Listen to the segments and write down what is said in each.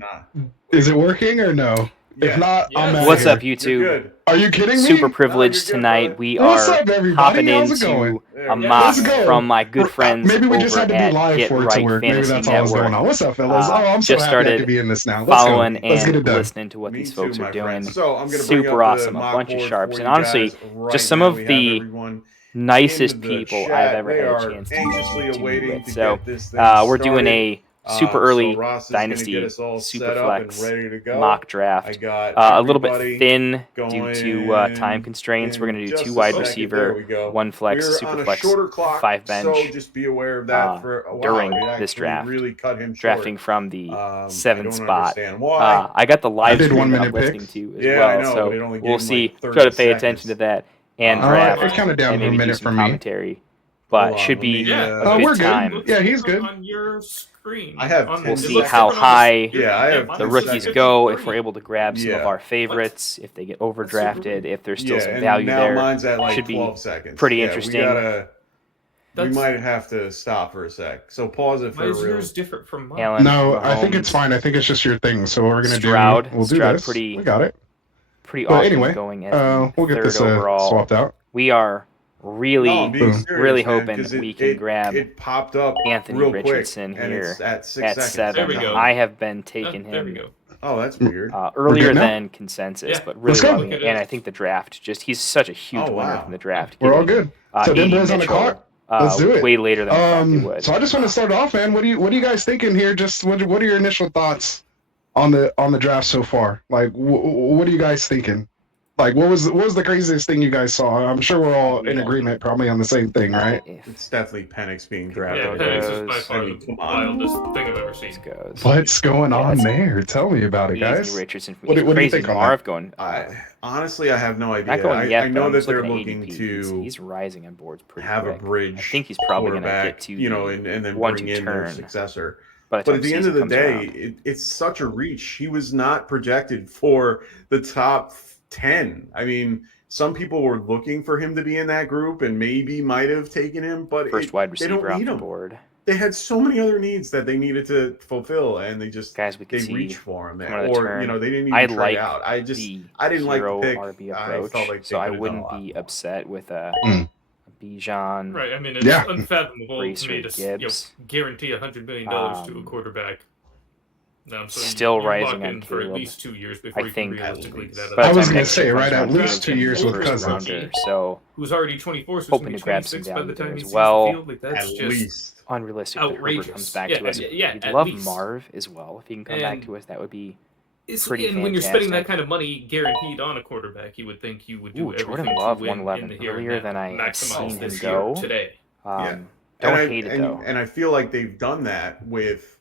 Nah. Is it working or no? Yeah. If not, I'm out What's of here. up, YouTube? Are you kidding me? Super No, privileged you're good, tonight. brother. We What's are up, everybody? hopping How's it going? into There a we go. mock Let's go. from my good friends Maybe we just over had to be at live Get for it to Right work. Maybe Fantasy that's all that's going Network. on. What's up, fellas? I'm so Just happy I started could be in this now. Let's following go. Let's get and it done. listening to what Me these too, folks are my doing. friend. So I'm gonna bring Super up the awesome. A mock bunch of board sharps. for And you honestly, guys. Right just some now of we have the everyone nicest in the people chat. I've ever They had a are chance to anxiously meet awaiting with. to So get this thing we're doing started. a super So early Ross is gonna get Dynasty us all set up and Superflex ready to go. mock I draft. got A little bit everybody thin due going to time constraints. We're in going to do just 2 a wide second. There we receiver, go. 1 flex, We're super on a flex, shorter clock, 5 so bench just be aware of that for wow, during it this actually draft. really cut him short. Drafting from the I 7th don't spot. understand why. I got the I live did stream 1 that I'm minute listening picks. to as Yeah, I well, know, so but it only we'll gave him see. like 30 Try to pay seconds. attention to that and draft It counted down and to a maybe do minute some from me. commentary. But Hold on, should let be me, a Oh, good we're good. time. Yeah, he's good. On your screen. I have on, 10 We'll see seconds. how high Yeah, I have the 10 rookies seconds. go, if we're able to grab some of Yeah. our favorites, if they get overdrafted, if there's still Yeah, some and value now there. mine's at like Should be 12 seconds. pretty Yeah, interesting. We might have to stop for a sec. So pause it Why for is real. yours different from mine? Allen, No, I think Mahomes, it's fine. I think it's just your thing. So what we're gonna Stroud. do? We'll do Stroud this. pretty- We got it. pretty But often anyway, going as the we'll get 3rd this overall. swapped out. We are No, I'm really, being serious, really man, hoping 'cause we can grab it popped up Anthony real Richardson quick, and here it's at 6 at seconds. 7. There we go. I have been taking There we him go. Oh, that's weird. earlier good now? than consensus, Yeah. but really Let's go. loving it. And I think the draft, he's such a huge Oh, winner wow. from the draft. We're all getting, good. So them AD boys on the Mitchell, clock. Let's do it. Way later than I thought they would. So I just want to start off, man. What are you guys thinking here? Just what are your initial thoughts on the draft so far? Like, what are you guys thinking? Like, what was the craziest thing you guys saw? I'm sure we're all in agreement, probably on the same thing, right? It's definitely Penix being Yeah, drafted. Penix is by goes. far I mean, the come on. wildest thing I've ever seen. Goes. What's going on it's there? Tell me about it, Easy guys. Richardson. What do you Crazy think on that? Marv going. Honestly, I have no idea. Not going yet, I but know I'm that just they're looking looking at ADP. to He's rising on boards pretty have quick. a bridge. I think he's probably going to quarterback, get to and then one bring to in their turn. successor. By But time at the end season of the comes day, around. it's such a reach. He was not projected for the top 10. I mean, some people were looking for him to be in that group and maybe might have taken him, but First wide they don't receiver off need the him. board. They had so many other needs that they needed to fulfill, and they just Guys, we could see reached for him, coming out of the or turn. they didn't even I trade like out. I the didn't like the hero pick. RB I approach, felt like they so I could have done a wouldn't lot be more. upset with a Bijan. Right, I mean, it's Yeah. unfathomable Brace to me or to Gibbs. guarantee $100 million to a quarterback. No, so Still you rising lock on in for at Caleb. least 2 years before I you think can realistically get out of by the I was time gonna next say, year right, comes at around, least he's 2 years gonna with be Cousins. rounder, so who's already 24, so hoping he's to gonna be grab some 26 by the value time there he as sees well. the field. Like, that's At just least. unrealistic that Herbert outrageous. comes back Yeah, to us. yeah, We'd at love least. Marv as well. If he can come back And to us, that would be It's, pretty and when you're spending that fantastic. kind of money guaranteed on a quarterback, you would think you would do Ooh, Jordan everything Love, to win 111 in the here and earlier now. than I have Maximize seen this him year go. today. Don't And hate it though. And I feel like they've done that with,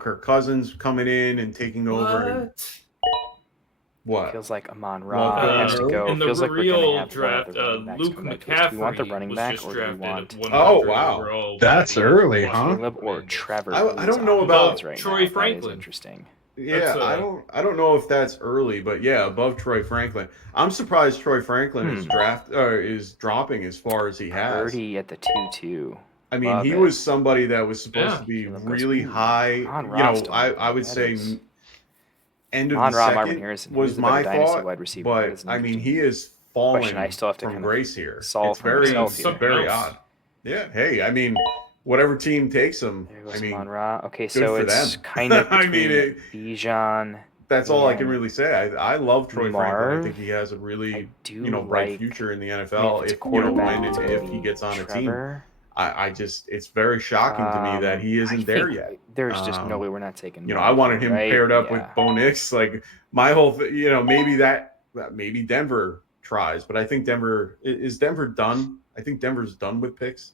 Kirk Cousins coming in and taking over. What? Feels like Amon Well, Ra has to go. In the Feels like we're gonna real have draft, one of the running backs Luke come back to us. Do we want the McCaffrey running was back just or do we drafted want? 100 Oh, wow. overall. That's early, huh? Caleb or Trevor? I don't who's know on about the right Troy now. That is Franklin. interesting. Yeah, That's, I don't know if that's early, but yeah, above Troy Franklin. I'm surprised Troy Franklin is dropping as far as he has. 30 at the 2-2. I mean, Love he it. was somebody that was supposed to be Caleb goes, really high. Amon Ra still I would that say is- end of Amon the Ra, second Marvin Harrison, was who's the better my dynasty thought, wide receiver? That but is an I mean, interesting he is falling question. I still have to from kind of grace here. solve It's for very, myself here. it's very Something else. odd. Yeah, hey, I mean, whatever team takes him, There goes I mean, Amon Ra. Okay, good so for it's them. kind of I between mean, Bijan. that's all I can and really say. I love Troy Franklin. I Marv. think he has a really I do bright like, future in the I mean, NFL. if it's a If quarterback, when it's and gonna if he be gets on a team, Trevor. I just it's very shocking to me that he I isn't there think yet. There's just no way we're not taking. I wanted him right? paired up with Yeah. Bo Nix. Like my whole, maybe Denver tries, but I think Denver is Denver done. I think Denver's done with picks,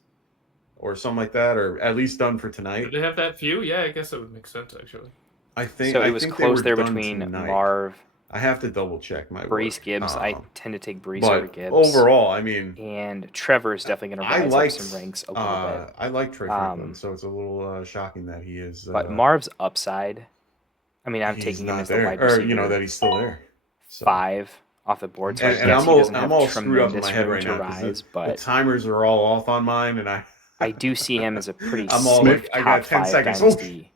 or something like that, or at least done for tonight. Did they have that few? Yeah, I guess that would make sense actually. I think So I it was think they close were there done between tonight. Marv, I have to double check my Brees work. Gibbs. I tend to take Brees but over Gibbs. overall, I mean, And Trevor is definitely going to I rise liked up some ranks a little bit. I like Troy Franklin, so it's a little shocking that he is. But Marv's upside, I mean, I'm he's taking him not as the there, wide or receiver. that he's still there. So. 5 off the board. So I And guess he doesn't I'm have all screwed up in tremendous my head room right to now because rise, the but timers are all off on mine, and I do see him as a pretty I'm all safe like, I top got 10 5 seconds. dynasty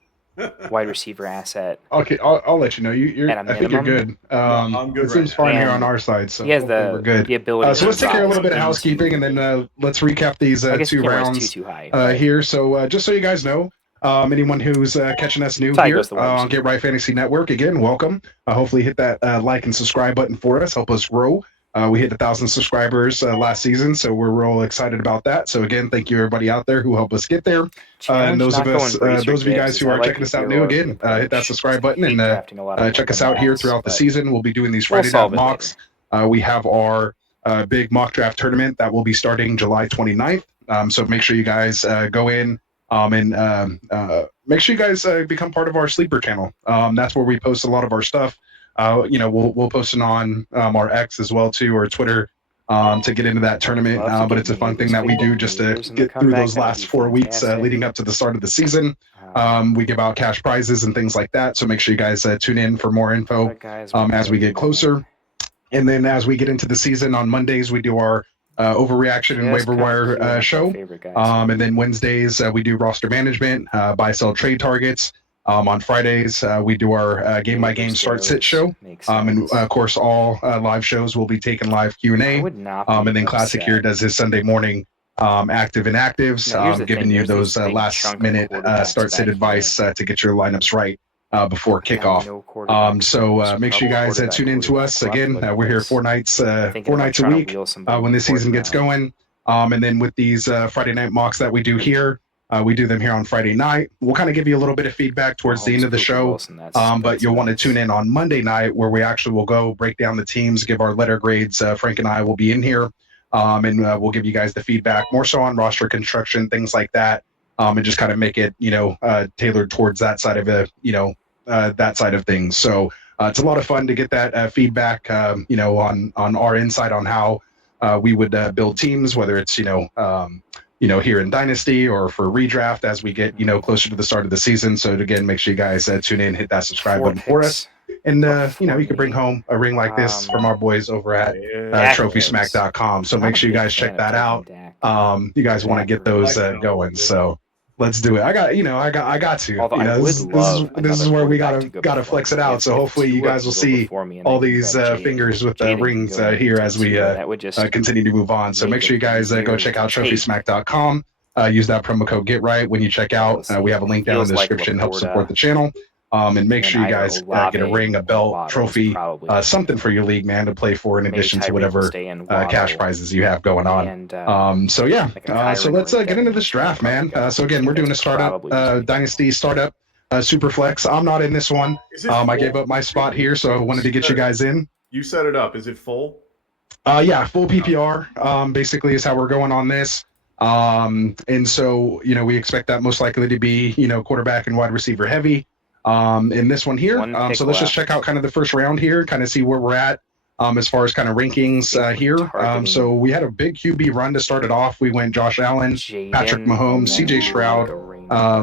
wide receiver asset. Okay, I'll let you know. You're At a I think you're minimum? good. I'm good It seems right fine here on And our side, so he has hopefully we're good. the ability So to let's take care of a little bit of rise housekeeping, and into. then let's recap these I guess you 2 can't rise rounds too high. But here. So just so you guys know, anyone who's catching us new that's how he here goes to the wide on receiver. Get Right Fantasy Network, again, welcome. Hopefully hit that like and subscribe button for us. Help us grow. We hit 1,000 subscribers last season, so we're real excited about that. So again, thank you everybody out there who helped us get there. And Challenge those not of us, going Brees or those of you Gibbs guys is who I are like checking the us out hero new, RB again, hit that approach. subscribe I button hate and drafting a lot of check us running out here backs, throughout the but season. We'll be doing these we'll Friday night solve it mocks. We have our big mock draft tournament that will be starting July 29th. So make sure you guys go in and make sure you guys become part of our sleeper channel. That's where we post a lot of our stuff. We'll post it on our X as well too, or Twitter, to get into that tournament. Love to But get it's a fun new thing this that we week. do just to Movers in the get through comeback, those that would last be 4 weeks fantastic. leading up to the start of the season. We give out cash prizes and things like that. So make sure you guys tune in for more a lot info of guys as we get closer. And then as we get into the season on Mondays, we do our overreaction and Just waiver kind of wire queuing up our show. favorite guys. And then Wednesdays, we do roster management, buy, sell, trade targets. On Fridays, we do our game-by-game start-sit show. Makes And sense. of course, all live shows will be taking live I Q&A. would not be And then Classic upset. here does his Sunday morning active inactives, Now, here's the giving thing, you there's these those big last-minute chunky quarterbacks start-sit back advice to get your lineups right before Got kickoff. no quarterbacks So left. make sure you Couple guys tune in to quarterback us left. again. Look at We're here this. 4 nights, Thinking 4 about nights a trying to week wheel somebody when the in the fourth season gets round. going. And then with these Friday night mocks that we do here, we do them here on Friday night. We'll kind of give you a little bit of feedback towards the end of the show, Wilson, but you'll want to tune in on Monday night where we actually will go break down the teams, give our letter grades. Frank and I will be in here, and we'll give you guys the feedback more so on roster construction, things like that, and just kind of make it tailored towards that side of that side of things. So it's a lot of fun to get that feedback, on our insight on how we would build teams, whether it's here in Dynasty or for redraft as we get closer to the start of the season. So again, make sure you guys tune in, hit that subscribe button for us, and you can bring home a ring like this from our boys over at TrophySmack.com. So make sure you guys check that out. You guys want to get those going, so let's do it. I got to. Although I would love this is where we gotta before flex me. it out. If So hopefully you Tua guys can will go see before me and all I can these grab Jaden- fingers with Jaden can rings go here into as we Tua. That would just continue to move on. So make make sure you it guys go easier check to out take. TrophySmack.com. Use that promo code GetRight when you check out. Let's see. We have a link down in the Feels like description. Help Laporta support the channel. And make and sure you either guys Olave get a ring, a or belt, Waddle is trophy, probably gonna something go. for your league, man, to play for in Maybe addition to Tyreek will whatever stay in cash Waddle prizes you have going on. and So yeah, like a so Kyron let's or a get into Devin this Hester will draft, man. probably go. So again, we're doing a That's startup probably just gonna go. dynasty startup super flex. I'm not in this one. Is it I gave full? up my spot here, so I wanted to get you guys in. You set it up. Is it full? Yeah, full PPR. Basically, is how we're going on this. And so we expect that most likely to be quarterback and wide receiver heavy. In this one here. So let's just check out kind of the first round here, kind of see where we're at as far as kind of rankings here. So we had a big QB run to start it off. We went Josh Allen, Patrick Mahomes, CJ Stroud,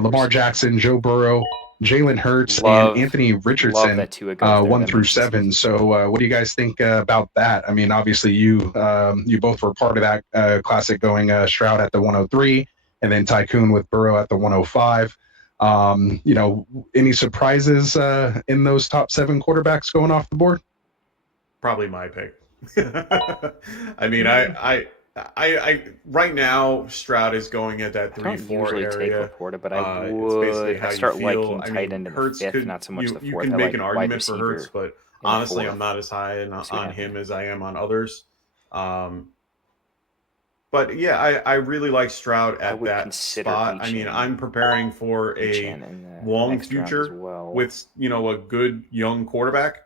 Lamar Jackson, Joe Burrow, Jalen Hurts, and Anthony Richardson, 1 through 7. So what do you guys think about that? I mean, obviously you both were part of that classic, going Stroud at the 103 and then Tycoon with Burrow at the 105. Any surprises in those top 7 quarterbacks going off the board? Probably my pick. I mean, I right now Stroud is going at that 3-4 area. I don't usually take Laporta, but I It's would. basically how I start you feel. liking tight end in the Hurts fifth, not so much the you fourth. can I make like an wide argument for receiver Hurts, but in the honestly, fourth. I'm not as high on him as I am on others. But yeah, I really like Stroud at that spot. I mean, I'm preparing for a long future with a good young quarterback,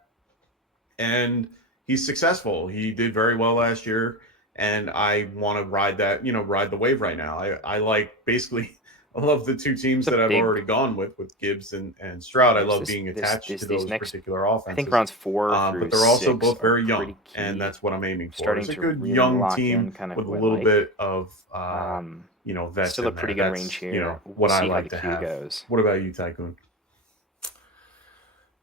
and he's successful. He did very well last year, and I want to ride that, ride the wave right now. I like basically. I love the 2 teams that I've already gone with Gibbs and Stroud. I love being attached to those particular offenses. I think rounds 4 through but they're also 6 both very young, key. and that's what I'm aiming for. Starting It's a to good really young lock team in kind of with a who I little like. bit of vets. Still a in pretty there. good That's, range here. what We'll I see how like the to queue have. goes. What about you, Tycoon?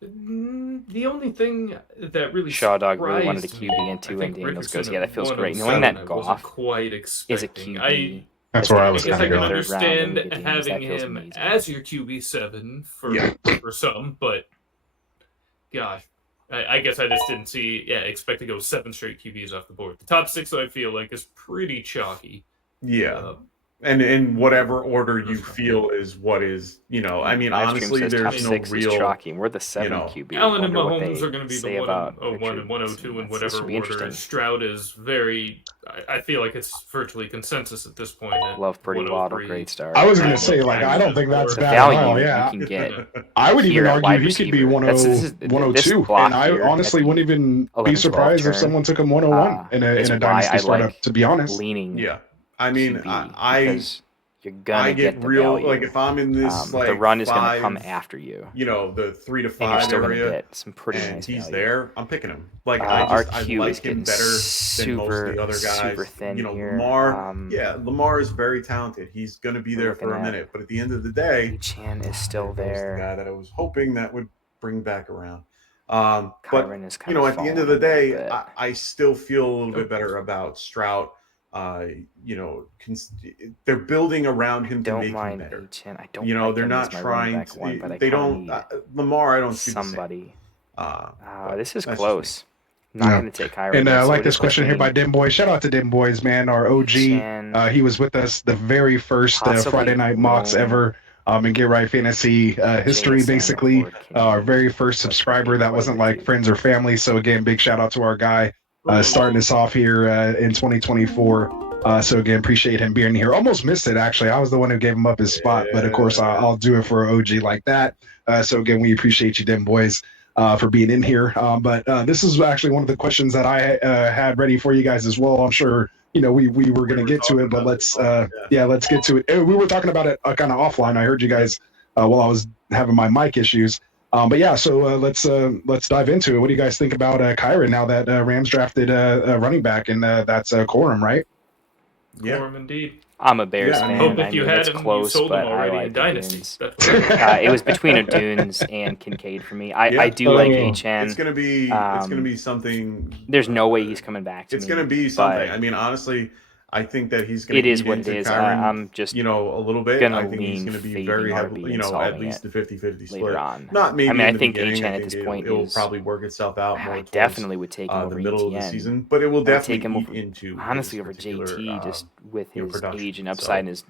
The only thing that really Shaw Dog really surprised wanted a me, QB into, I and think Daniels goes, Richardson yeah, that at feels great. 107, Knowing that I wasn't Goff quite is a expecting. QB That's where I was I guess kind I of can going. third round and understand you get James, having that feels him amazing. as your QB7 for some, but gosh, I guess I just didn't expect to go 7 straight QBs off the board. The top 6, I feel like, is pretty chalky. Yeah. And in whatever order you feel is what is, I mean, Live stream honestly, says top there's no 6 is real. chalky. We're the 7 QB. Allen and Wonder what Mahomes they are going to be say the about 101 and Richard. 102 in This whatever should be order. interesting. Stroud is very. I feel like it's virtually consensus at this point. At Love Pretty Waddle, 103. great start. I was going to say, like, I don't think that's The bad at all. value Yeah. you can get. I would even here at argue wide he could be receiver. 102. block And I here honestly at the wouldn't even be 11-12 surprised if turn, someone took him 101 in is a why dynasty I startup, like to be honest. leaning Yeah. I mean, QB, I because you're gonna I get get the real value. like if I'm in this like the run is 5, gonna come after you. The 3 to And you're 5 still gonna area, get some pretty and nice he's value. there. I'm picking him. Like our I Q like is him getting better than most of the other guys. super thin here. Lamar. Lamar is very talented. He's going to be there for a minute. But at the end of the day, Chan is still there goes there. the guy that I was hoping that would bring back around. Kyron is kind of at the end of the day, I still feel a little bit better about Stroud. They're building around him to make him better. I don't. They're not trying to. They don't. Lamar, I don't see somebody. This is that's close. Not going to take Kyron. And I like this question here by Dim Boy. Shout out to Dim Boys, man. Our OG. He was with us the very first Friday night mocks ever. In Get Right Fantasy history, basically. Our very first subscriber that wasn't like friends or family. So again, big shout out to our guy starting us off here in 2024. So again, appreciate him being here. Almost missed it, actually. I was the one who gave him up his spot, but of course I'll do it for an OG like that. So again, we appreciate you, Dim Boys, for being in here. But this is actually one of the questions that I had ready for you guys as well. I'm sure we were going to get to it, but let's get to it. We were talking about it kind of offline. I heard you guys while I was having my mic issues. But yeah, so let's dive into it. What do you guys think about Kyron now that Rams drafted a running back, and that's Corum, right? Yeah, Corum indeed. I'm a Bears fan. Hope if you had it's him, close, you sold but him already I like in Dynasty. Dunes. It was between Dunes and Kincaid for me. I do like HN. It's gonna be something. There's no way he's coming back to me. It's gonna be something. I mean, honestly, I think that he's gonna. It is what it is. Kyron, I'm just a little bit. I think he's gonna be very heavily, at least the 50-50 split. On. Not maybe. I mean, in I think the HN at this point it'll probably work itself out more. I definitely would take him over the middle ETN. of the season, but it will definitely take him eat over, into honestly over JT just with his age and upside and his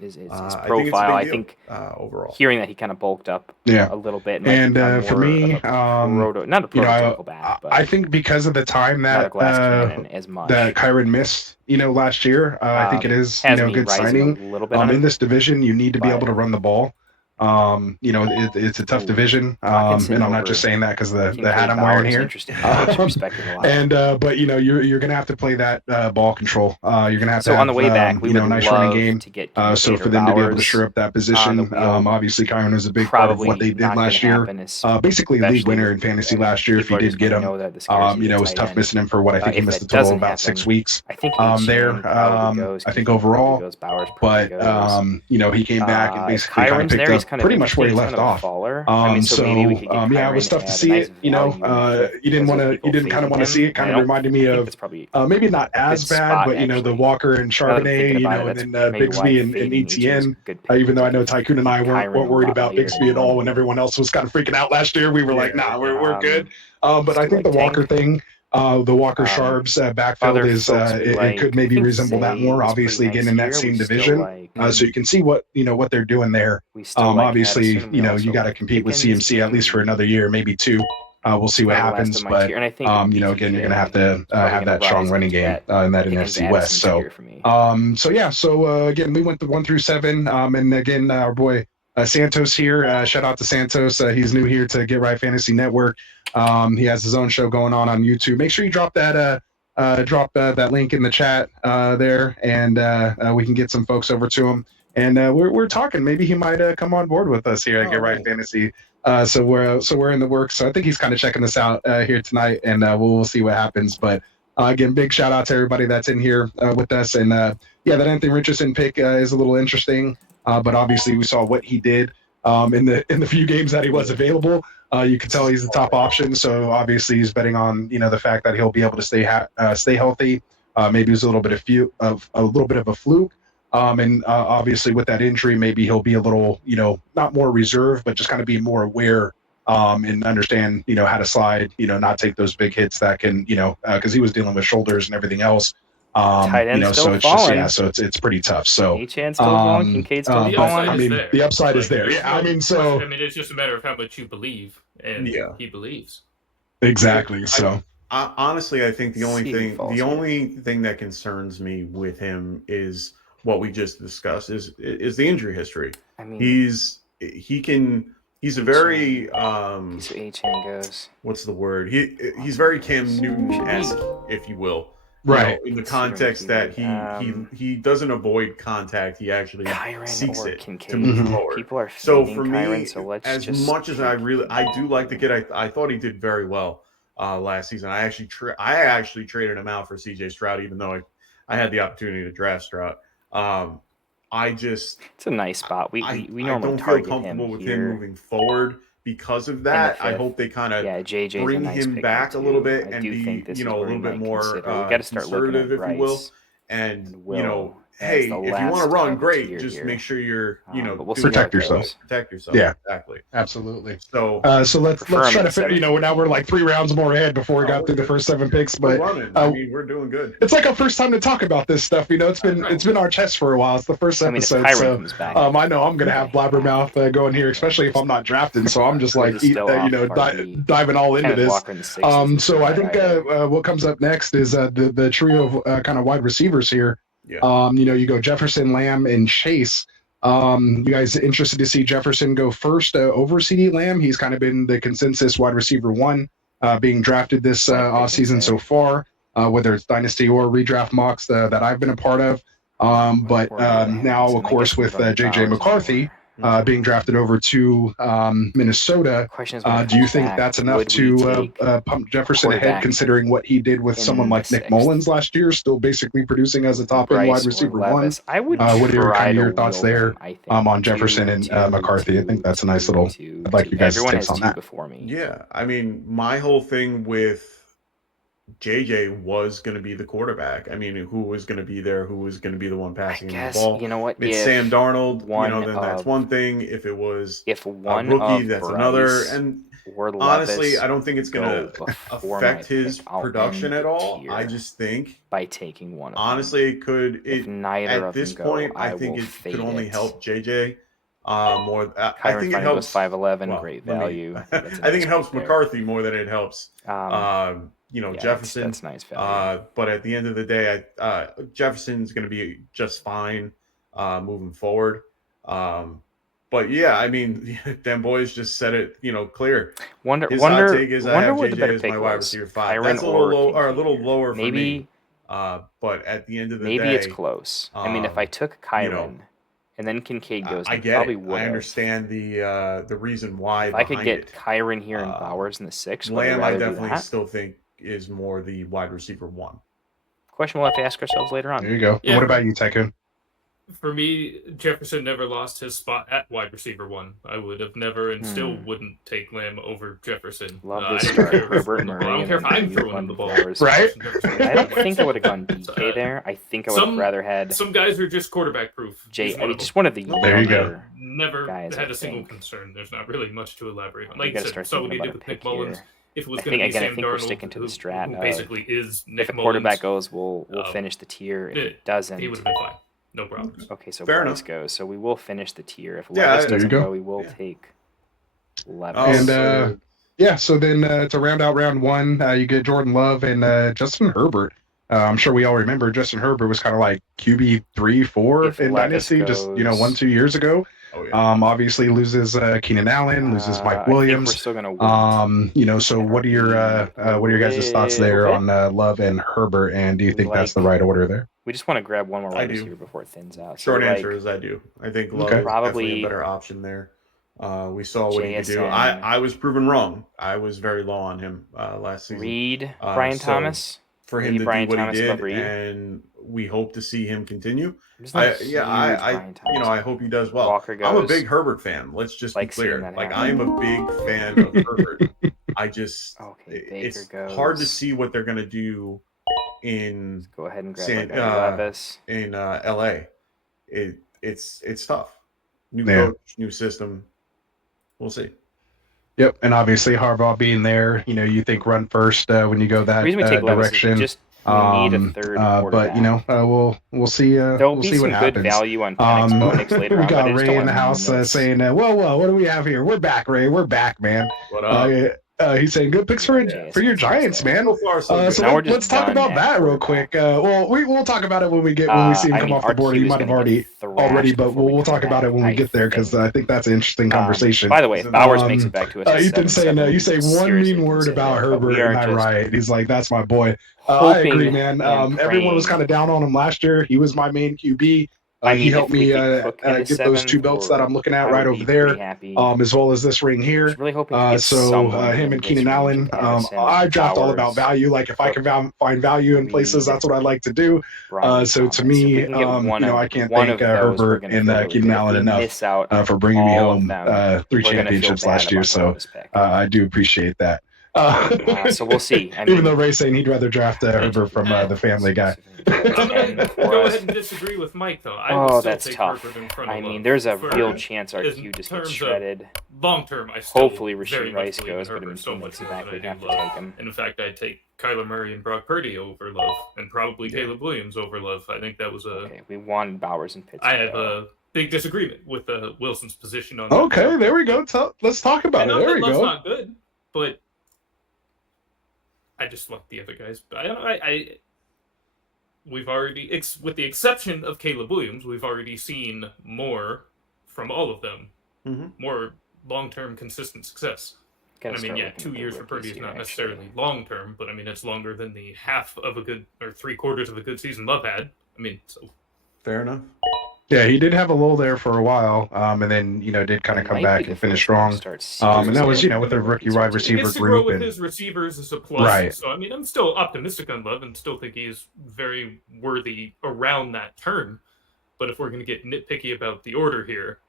profile. I think overall, hearing that he kind of bulked up a little bit, and for me, not a prototypical back, but I think because of the time that that Kyron missed, last year, I think it is good signing. In this division, you need to be able to run the ball. It's a tough division, and I'm not just saying that because the hat I'm wearing here. But you're gonna have to play that ball control. You're gonna have to have on the way back, we nice running game. So for them to be able to shore up that position, obviously Kyron was a big part of what they did last year. Basically league winner in fantasy last year if you did get him. It was tough missing him for what I think he missed a total of about 6 weeks. I think overall, but he came back and basically kind of picked up pretty much where he left off. It was tough to see it. You didn't kind of want to see it. Kind of reminded me of maybe not as bad, but the Walker and Charbonnet, and then Bigsby and ETN. Even though I know Tycoon and I weren't worried about Bigsby at all when everyone else was kind of freaking out last year. We were like, nah, we're good. But I think the Walker thing. The Walker Sharps backfield is it could maybe resemble that more. Obviously, again in that same division, so you can see what they're doing there. Obviously, you got to compete with CMC at least for another year, maybe 2. We'll see what happens, but again, you're gonna have to have that strong running game in that NFC West. So, again, we went to 1 through 7, and again, our boy Santos here. Shout out to Santos. He's new here to Get Right Fantasy Network. He has his own show going on YouTube. Make sure you drop that link in the chat there, and we can get some folks over to him. And we're talking. Maybe he might come on board with us here at Get Right Fantasy. So we're in the works. So I think he's kind of checking us out here tonight, and we'll see what happens. But again, big shout out to everybody that's in here with us. And that Anthony Richardson pick is a little interesting. But obviously we saw what he did in the few games that he was available. You can tell he's the top option. So obviously he's betting on the fact that he'll be able to stay healthy. Maybe it was a little bit of a fluke. And obviously with that injury, maybe he'll be a little, not more reserved, but just kind of be more aware and understand, how to slide, not take those big hits that can, because he was dealing with shoulders and everything else. Tight end So still it's just, falling. so it's pretty tough. So, H-Hand still falling, Kincaid still The but upside I is mean, there. the upside is there. there's Yeah, I no mean, so question. It's just a matter of how much you believe, and Yeah. he believes. exactly. So Honestly, I think the only See who thing falls here. that concerns me with him is what we just discussed is the injury history. I mean, He's a very so H-hand goes. what's the word? He's very Cam Newton-esque, if you will. right. In the Considering context that he doesn't avoid contact, he actually Kyron seeks or it Kincaid. to move Mhm. forward. People are So fading for me, Kyron, so let's as just much as I do like the kid, I thought he did very well last season. I actually traded him out for CJ Stroud, even though I had the opportunity to draft Stroud. It's it's a nice spot. We I normally don't feel target comfortable him with here. him moving forward because of In the that. I fifth. hope they kind of Yeah, JJ's a bring nice him pick back here, a little too. bit I and do be think this is a where we little bit might more consider. We got to start looking at conservative, if you will. Bryce And and Will as hey, the if you want last to run, of the great. tier Just here. make sure you're But we'll do see it how Protect it yourself. goes. Protect yourself. Yeah. Exactly. Absolutely. So So let's Prefer him try at to fit. 7. Now we're like 3 rounds more ahead before we got we're through the good. first 7 picks, We're but running. I mean, we're doing good. it's like our first time to talk about this stuff. It's been our chest for a while. It's the first I mean, if episode, Kyron so comes back, I know I'm gonna have okay. blabbermouth going here, especially if I'm not drafting. So I'm just like Still off RB. diving all into Kenneth this. Walker in the 6th. So I think what comes up next is the trio of kind of wide receivers here. Yeah. You go Jefferson, Lamb, and Chase. You guys interested to see Jefferson go first over CD Lamb? He's kind of been the consensus wide receiver 1 being drafted this offseason so far, whether it's Dynasty or redraft mocks that I've been a part of. But now, of course, with JJ McCarthy being drafted over to Minnesota, do you think that's enough to pump Jefferson ahead, considering what he did with someone like Nick Mullins last year, still basically producing as a top-end wide receiver 1? I would What are try your to thoughts wheel there them, I think, on Jefferson and McCarthy? I think that's a nice little. I'd like you guys' Everyone takes has on 2 that. before me. Yeah. I mean, my whole thing with JJ was going to be the quarterback. I mean, who was going to be there? Who was going to be the one passing him the ball? You know what? If it's Sam Darnold, then that's one thing. If it was a rookie, that's another. And honestly, I don't think it's going to affect his production at all. I just think by taking one of honestly, it could. At this point, I think it could only help JJ. More. I think it helps 5'11", great value. I think it helps McCarthy more than it helps. Jefferson. That's nice value. But at the end of the day, Jefferson's going to be just fine moving forward. But yeah, I mean, them boys just said it, clear. His hot take is I have what the JJ better as pick my wide was. receiver 5. Kyron That's a little low, Kincaid or a little lower for maybe, me. But at the end of the day, maybe it's close. I mean, if I took Kyron and then Kincaid goes, I get probably it. would. I understand the reason why. If I could get Kyron here and Bowers in the 6th, Lamb, I definitely still think is more the wide receiver 1. Question we'll have to ask ourselves later on. There you go. Yeah. What about you, Tycoon? For me, Jefferson never lost his spot at wide receiver 1. I would have never and still wouldn't take Lamb over Jefferson. Love this start. Herbert Murray. I don't care if I'm throwing him the ball. Right? I don't think I would have gone DK there. I think I would have rather had some guys are just quarterback proof. just one of the There you go. Never guys, had a single concern. There's not really much to elaborate on. Like you you said, so what he did with Nick Mullins. If it was going to be Sam Darnold, we're sticking to the strat. Who basically is Nick if a Mullins, quarterback goes, we'll finish the tier. If it doesn't, he would have been fine. No problems. Okay, so Fair Bryce enough. goes. So we will finish the tier. If Levis doesn't go, we will take Levis. And so then to round out round 1, you get Jordan Love and Justin Herbert. I'm sure we all remember Justin Herbert was kind of like QB 3-4 in Dynasty just 1-2 years ago. Oh, yeah. Obviously loses Keenan Allen, loses Mike Williams. We're still gonna wait. So what are your guys' thoughts there on Love and Herbert, and do you think that's the right order there? We just want to grab one more wide receiver before it thins out. Short answer is I do. I think Love is probably a better option there. We saw what he could do. I was proven wrong. I was very low on him last season. Reed, Brian Thomas. For him to do what he did, and we hope to see him continue. I hope he does well. Walker goes, I'm a big Herbert fan. Let's just be clear. I am a big fan of Herbert. I just it's hard to see what they're gonna do in go ahead and grab Levis in LA. it's tough. New Yeah. coach, new system. We'll see. Yep, and obviously Harbaugh being there, you think run first when you go The that reason we take Levis is direction. we need a third quarterback. But we'll see. There'll We'll be see some what good happens. value on Penix Bonix later We on, but got I just Ray don't in the want house minutes. saying, "Whoa, what do we have here? We're back, Ray. We're back, man." What up? He's saying good picks for Yeah, your Giants, man. So far, so good. So Now we're just let's talk done about at that real quick. quarterback. We'll talk about it when we see him come off the our board. Q You is might have gonna get already, thrashed but before we we'll come talk about back, it when we I get there because think. I think that's an interesting conversation. By the way, if Bowers makes it back to us, at Ethan saying 7-7, you say one seriously mean word consider about it, but we Herbert, are and I just right. He's like, that's my boy. I agree, hoping man. and Everyone was praying. kind of down on him last year. He was my main QB. I He mean, helped if we me could cook into get those 7th, two belts that I'm looking at I right would over be there, pretty happy. as well as this ring here. Just really hoping to get So someone him in and this Keenan range Allen. of Harrison, I draft all about Bowers, value. Like if I can find value in places, Reed, that's what I like to do. Brian So to Thomas. If me, we can get I can't one thank of those, we're Herbert gonna and feel really Keenan good. If Allen we enough miss out for bringing me all of home them, 3 we're gonna feel championships bad last year. about the So Levis pick. I do appreciate that. So we'll see. I Even mean, though Ray's saying he'd rather draft Herbert from the Family Guy. I'm going 10 to for go us. ahead and disagree with Mike, though. I will still That's take tough. Herbert in front of I mean, Love. there's a For- real chance our in Q just terms gets of shredded. Long term, I still Hopefully very Rasheed much Rice believe in goes, but Herbert if so he much makes it more back, than we'd I have do to Love. take him. And in fact, I'd take Kyler Murray and Brock Purdy over Love, and probably Yeah. Caleb Williams over Love. I think that was a. Okay, we won Bowers and Pittsburgh. I have a big disagreement with Wilson's position on. Okay, there we go. Let's talk about it. Not There that we Love's go. not good, but I just like the other guys. But I don't know. We've already, with the exception of Caleb Williams, we've already seen more from all of them. Mm-hmm. More long-term consistent success. And I mean, yeah, 2 years for Purdy is not necessarily long-term, but I mean, it's longer than the half of a good, or 3/4 of a good season Love had. I mean, so. Fair enough. Yeah, he did have a lull there for a while, and then did kind of come back and finish strong. And that was with a rookie wide receiver Gets to group. grow with his receivers is a plus. Right. So I mean, I'm still optimistic on Love and still think he's very worthy around that turn. But if we're going to get nitpicky about the order here,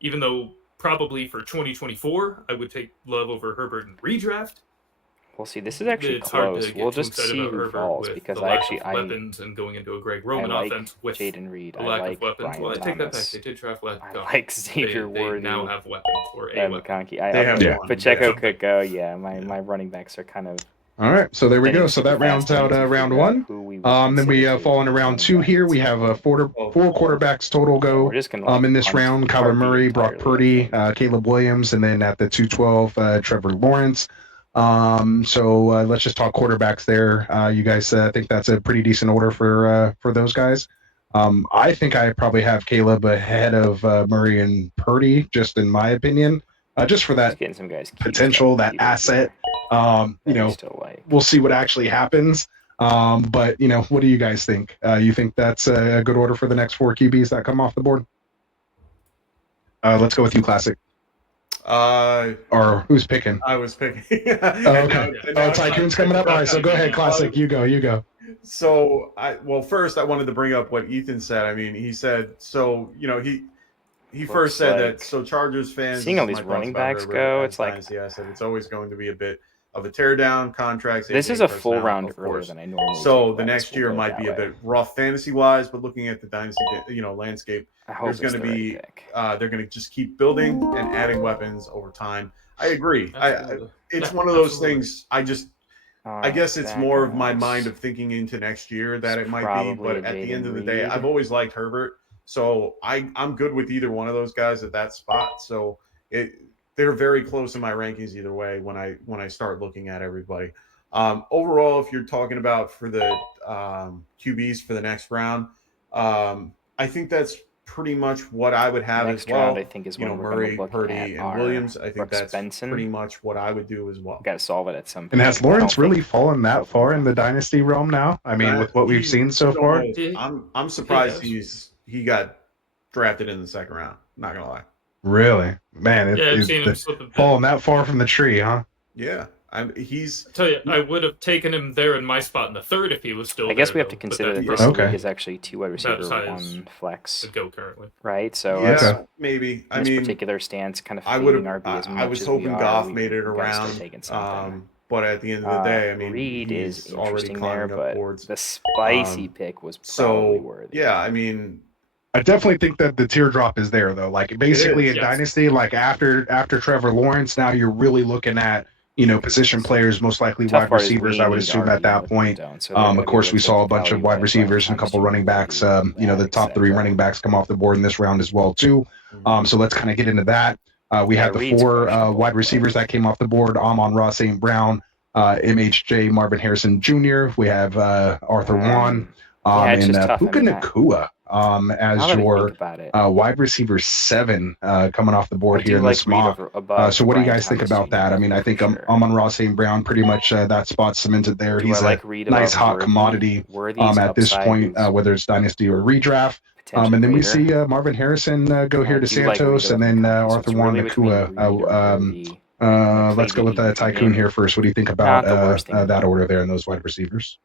even though probably for 2024 I would take Love over Herbert in redraft. We'll see. This is actually It's hard close. to We'll get too just excited see about who Herbert falls with because the I lack of actually weapons and going into a Greg Roman like offense with Jaden Reed. a lack I like of weapons. Brian Well, I take that back. Thomas. They did draft left. I like Xavier They Worthy. now have weapons or a Ben weapon. McConkey. They have one, Pacheco yeah. could go. Yeah, my running backs are kind of. All right, so there we go. getting So super that rounds fast. out We need to round figure out one. who we would Then we consider to fall into be round running two backs. here. We have four quarterbacks total go We're just gonna in this punt round. Kyler Harvey Murray, Brock entirely, Purdy, Caleb Williams, and then at the 212, Trevor Lawrence. So let's just talk quarterbacks there. You guys think that's a pretty decent order for those guys. I think I probably have Caleb ahead of Murray and Purdy, just in my opinion, just for that Just getting some guys potential, that asset. We'll see what actually happens. But what do you guys think? You think that's a good order for the next 4 QBs that come off the board? Let's go with you, Classic. Or who's picking? I was picking. Okay. Tycoon's coming up. All right, so go ahead, Classic. You go. So first I wanted to bring up what Ethan said. I mean, he said he first said that. So Chargers fans seeing all these running backs go, it's like Dynasty, I said it's always going to be a bit of a tear down. Contracts. This is a full round earlier than I normally. So the next year might be a bit rough fantasy wise, but looking at the Dynasty, landscape, there's going to be they're going to just keep building and adding weapons over time. I agree. It's one of those things. I guess it's more of my mind of thinking into next year that it might be, but at the end of the day, I've always liked Herbert, so I'm good with either one of those guys at that spot. So they're very close in my rankings either way when I start looking at everybody. Overall, if you're talking about for the QBs for the next round, I think that's pretty much what I would have as well. Round, I think, is when we're Murray, look Purdy, at and Williams. I think Brooks that's Benson. pretty much what I would do as well. Got to solve it at some point. And has Lawrence really fallen that far in the Dynasty realm now? I mean, with what we've seen so far? I'm surprised he got drafted in the second round. Not gonna lie. Really, man, I've seen him slip a bit. Falling that far from the tree, huh? Yeah, I tell you, I would have taken him there in my spot in the third if he was still. I guess there, we have to though, consider that but this league is actually 2 wide receiver, 1 flex. To go currently, right? So maybe. I mean, particular stance kind of. I would have. RB as much I was hoping Goff made it around. But at the end of the day, I mean, Reed is already interesting there, but boards. the spicy pick was probably worthy. Yeah, I mean, I definitely think that the teardrop is there though. Like basically in yes. Dynasty, like after Trevor Lawrence, now you're really looking at position players, most likely Tough wide part is receivers. we I would need assume at RB that and point. don't, so they're gonna Of be course, able we to saw a take bunch of value wide with, like, receivers and a couple times running 2 backs. RB, The top 3 etc. running backs come off the board in this round as well too. So let's kind of get into that. We Yeah, had the Reed's 4 questionable, wide receivers that came off the board: Amon-Ra St. Brown, MHJ Marvin Harrison Jr. We have Arthur Juan, yeah, it's and just tough. Puka I mean, Nacua now as that I your think about it, wide receiver 7 coming off the I board here do in like this Reed mock. above So what do you Brian guys think Thomas about Jr. that? I mean, I for think sure. Amon-Ra St. Brown pretty much that spot cemented there. Do He's I like a Reed nice above hot Worthy? commodity Worthy's at this upside point, is whether it's Dynasty or redraft. potentially And then we greater. see Marvin Harrison go And here I to do like Reed Santos, and above then McConkey, so Arthur it's Juan really between Nakua. Reed or Worthy. And Let's go with maybe Tycoon here first. What do you think about not the worst thing in the that world. order there and those wide receivers?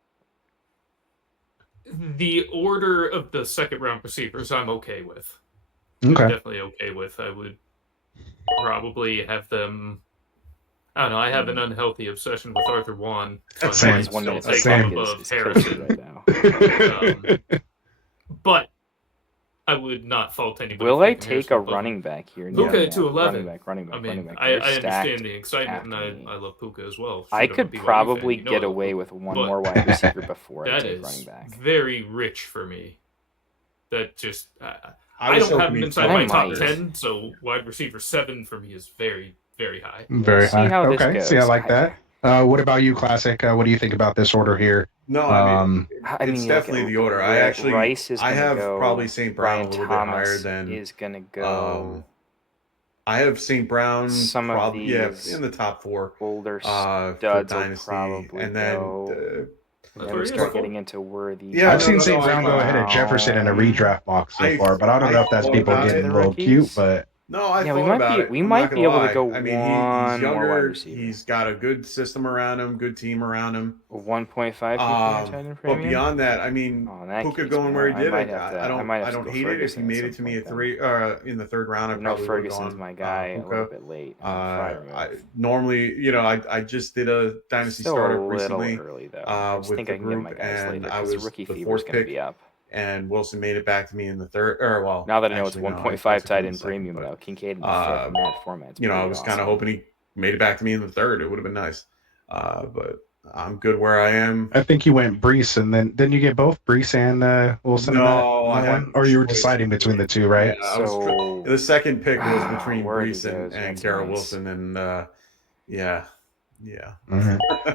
The order of the second round receivers, I'm okay with. Okay. I'm definitely okay with. I would probably have them. I don't know. I have an unhealthy obsession with Arthur Juan. So Same. I might One still minute take Same. him above Harrison. right now. But I would not fault anybody. Will I taking take Harrison a above him. running back here? Puka No, to 11. Running I back. mean, I They're stacked understand the excitement, after and me. I love Puka as well. I Shoot, I'm a could BYU probably fan, you know get I love away Puka. with one But more wide receiver before I that take is running back. very rich for me. That just I was don't have hoping him he'd inside fall my I top might. 10, so wide receiver 7 for me is very, very high. Very We'll see high. how this Okay. See, I goes. like that. What about you, Classic? What do you think about this order here? No, I mean, I mean, it's you look definitely at the order. I actually, Rice is I gonna have go, probably St. Brown Brian a little Thomas bit higher than. is gonna go. I have St. Brown Some of probably these in the top 4 older for studs will Dynasty, probably and then go. That's Then where we he is. start getting into Worthy. Yeah, I've no, seen no, St. no, Brown go ahead at Jefferson in a redraft box so I- far, but I don't know if that's thought people about getting it. a little cute. But no, I Yeah, we thought might about be- it. we I'm might not be gonna able to lie. go I mean, one he's more wide younger. receiver. He's got a good system around him, good team around him. 1.5 But premium. beyond that, I mean, Oh, in that Puka case, going where he I did, might have to- I might have I to don't go hate it if Ferguson he at made it some to me point at then. 3 in the third round. I No, probably would have Ferguson's gone my guy a Puka. little bit late. Normally, I just did a Dynasty Still startup a little recently early though. I just with think the I can get my group, guys later and I because the was rookie the fever's 4th going to pick, be up. and Wilson made it back to me in the third. Or well, Now that I know actually, it's no, 1.5 took him tied in in the second, premium but, though, Kincaid in the fifth in that format. I was kind of hoping he made it back to me in the third. It would have been nice, but I'm good where I am. I think you went Brees, and then didn't you get both Brees and Wilson? No, in I that had one? Or you were choice deciding between the two, right? Yeah, So the second pick was between Worthy Brees and goes, Garrett that's nice. Wilson, and yeah.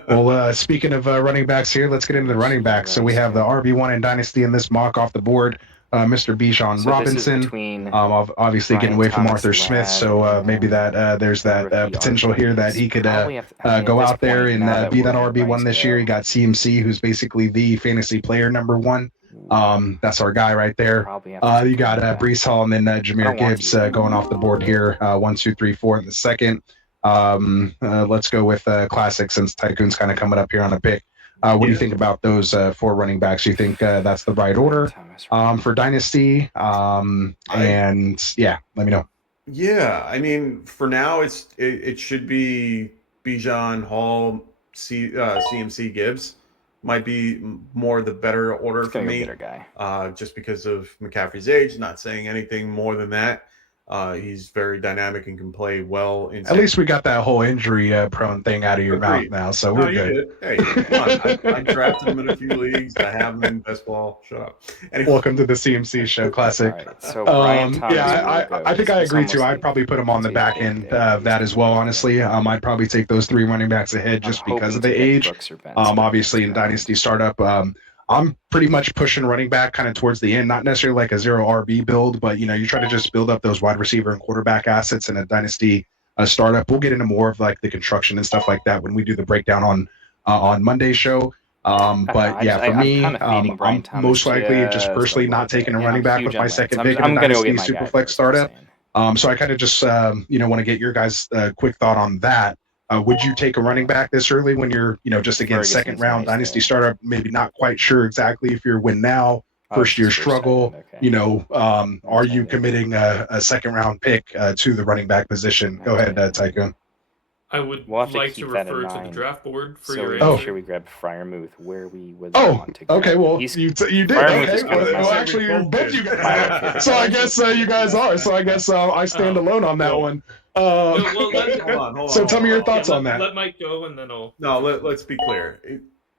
Well, speaking of running backs here, let's get into the running backs. So we have the RB1 in Dynasty in this mock off the board. Mr. Bijan So this is Robinson, between obviously getting Brian away from Thomas Arthur Smith, Ladd so maybe and that there's the that rookie potential here that RBs. he could Probably have to- I mean, go at this out there point, and now that be that Worthy and RB1 Rice this go. year. You got CMC, who's basically the fantasy player number 1. That's our guy right there. Probably have to You take got him back. Brees Hall and then I Jahmyr don't want Gibbs to. going off the board here. 1, 2, 3, 4 in the second. Let's go with Classic since Tycoon's kind of coming up here on a pick. What do you think about those 4 running backs? You think that's the right order for Dynasty? And yeah, let me know. Yeah, I mean, for now, it should be Bijan, Hall, CMC, Gibbs. Might be more the better order for me. Guy. Just because of McCaffrey's age. Not saying anything more than that. He's very dynamic and can play well. At least we got that whole injury prone thing out of your mouth now, so we're good. Hey, come on. I drafted him in a few leagues. I have him in best ball. Shut up. Anyway. Welcome to the CMC show, Classic. Right, so Brian Thomas I think I agree too. I'd probably put him on the back end of that as well, honestly. I'd probably take those 3 running backs ahead just because of the age. Obviously in Dynasty Startup, I'm pretty much pushing running back kind of towards the end, not necessarily like a 0 RB build, but you try to just build up those wide receiver and quarterback assets in a Dynasty startup. We'll get into more of like the construction and stuff like that when we do the breakdown on Monday's show. But yeah, for me, I'm most likely just personally not taking a running back with my second pick in the Dynasty Superflex startup. So I kind of just want to get your guys' quick thought on that. Would you take a running back this early when you're, just again, second round Dynasty startup, maybe not quite sure exactly if you're win now, first year struggle, are you committing a second round pick to the running back position? Go ahead, Tycoon. I would We'll have to like to keep that in refer to the mind. draft board for So your we Oh. make answer. sure we grab Fryermuth where we would Oh, want to grab okay. him. Well, He's you did. Fryermuth Okay. is kind of Well, my- actually, We both both did. you guys. my Are. favorite So I player. guess you guys are. So I guess I stand alone on that well, one. No, well, Hold on. So tell me your hold on. thoughts yeah, on that. Let Mike go, and then I'll. No, let's be clear.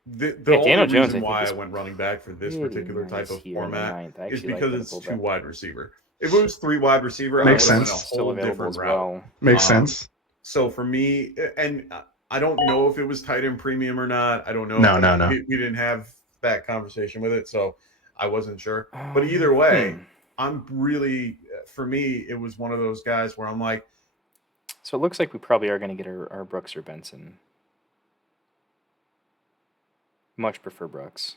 The Yeah, only Daniel Jones, I reason think, why is I went running back for this pretty particular type nice of here in the format ninth. I is actually like because that it's fullback. 2 wide receiver. If it was 3 wide receiver, Makes I would have sense. went a Still whole available different as route. well. Makes sense. So for me, and I don't know if it was tight end premium or not. I don't know. No. We didn't have that conversation with it, so I wasn't sure. But either way, I'm really, for me, it was one of those guys where I'm like, So it looks like we probably are going to get our Brooks or Benson. Much prefer Brooks.